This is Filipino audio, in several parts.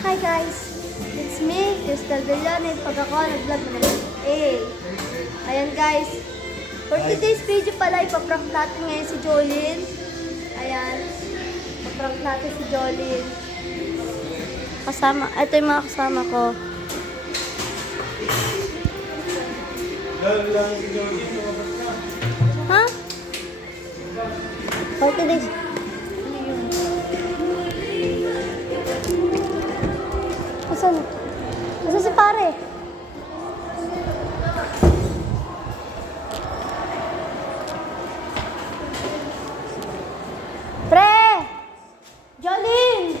Hi guys! It's me, Crystal Villanes. Pag ako nag-vlog na naman. Ayan guys. For today's video pala, ipaprank natin ngayon si Jolene. Ayan. Ipaprank natin si Jolene. Ito yung mga kasama ko. Ha? For today's... Asan? Asan si pare? Pre! Jolene!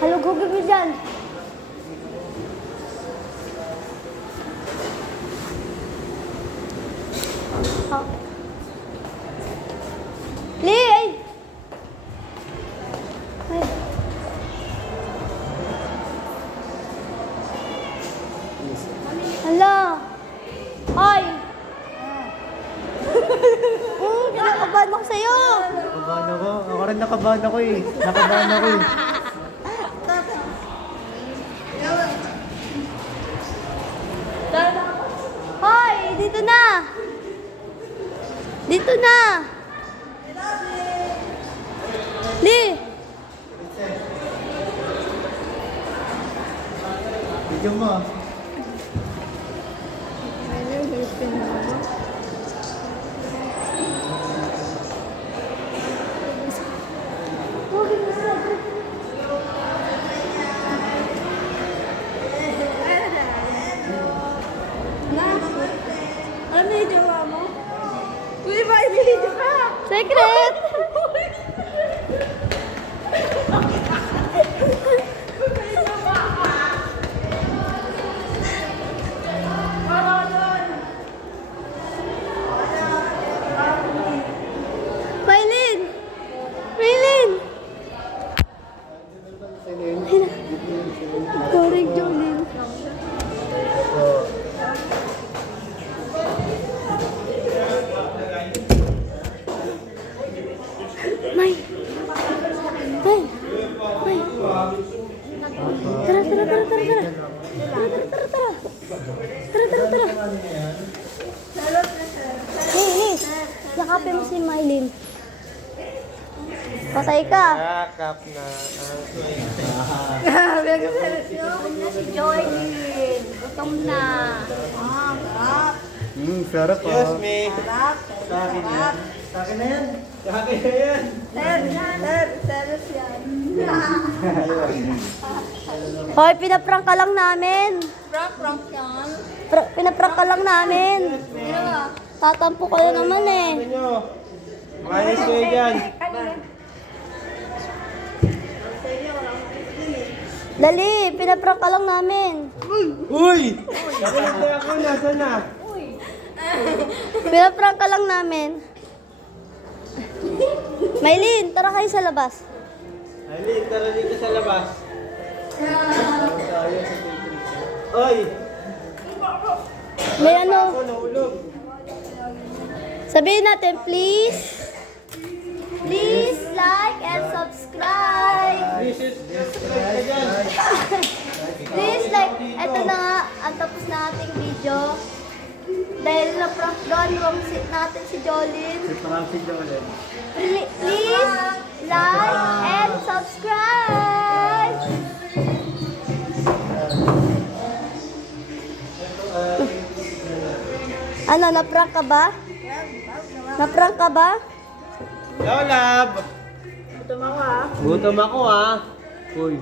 Halo, Google mo dyan. Oh. Lee! Ay! Ay. Hala! Ay! Kinakabahan ako sa'yo! Nakabahan ako. Ako rin nakabahan ako eh. Nakabahan ako eh. Hoy! Dito na! Dito na! Lee! Video mo. Ano yung jowa mo? Uy, ba i-video ka? Secret! Maylin! Maylin! Sorry, Jolene. May! May! May! Tara, tara, tara, tara, tara! Tara, tara, tara, tara! Tara, tara, tara! Hey, yakapin mo si Mylene. Patay ka! Yakap na. Gutom na si Jolene. Gutom na. Sarap po. Excuse me. Sa akin yan. Sa akin na yan. Sa akin na yan. Hoy, pinaprank ka lang namin. Prank yan. Pinaprank ka lang namin. Tatampo ka na naman eh. Ano nyo? Mayos kayo dyan. Dali, pinaprank ka lang namin. Uy! Nakita ako, nasa na? Pinaprank ka lang namin. Maylin, tara kayo sa labas. Halika, tara dito sa labas. Oy! May ano, Ako nahulog. sabihin natin, please. Please like and subscribe. Please, subscribe ka dyan. Please like. Ito na nga, ang tapos na ating video. Dahil na-prank doon natin si Jolene. Parang si Jolen. Please like and subscribe. Ano, na-prank ka ba? Na-prank ka ba? Lolab! Gutom ako ah. Uy.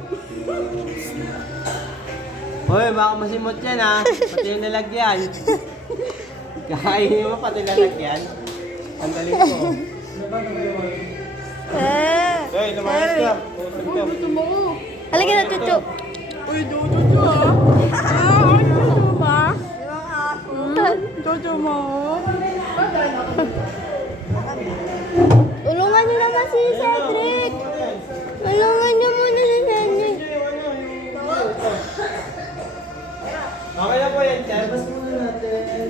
Uy, baka masimot yan ah. Pati yung lalagyan. Kakainin mo pati lalagyan. Ang galing ko. Hoy, lumayas ka. Gutom ka. Halika na, Chuchu. Uy, Jojo ah. Jojo mo ba? Jojo mo? Tulungan niyo naman si Cedric. Tulungan niyo muna si Cedric. Okay na po yan, Chad. Basta muna natin.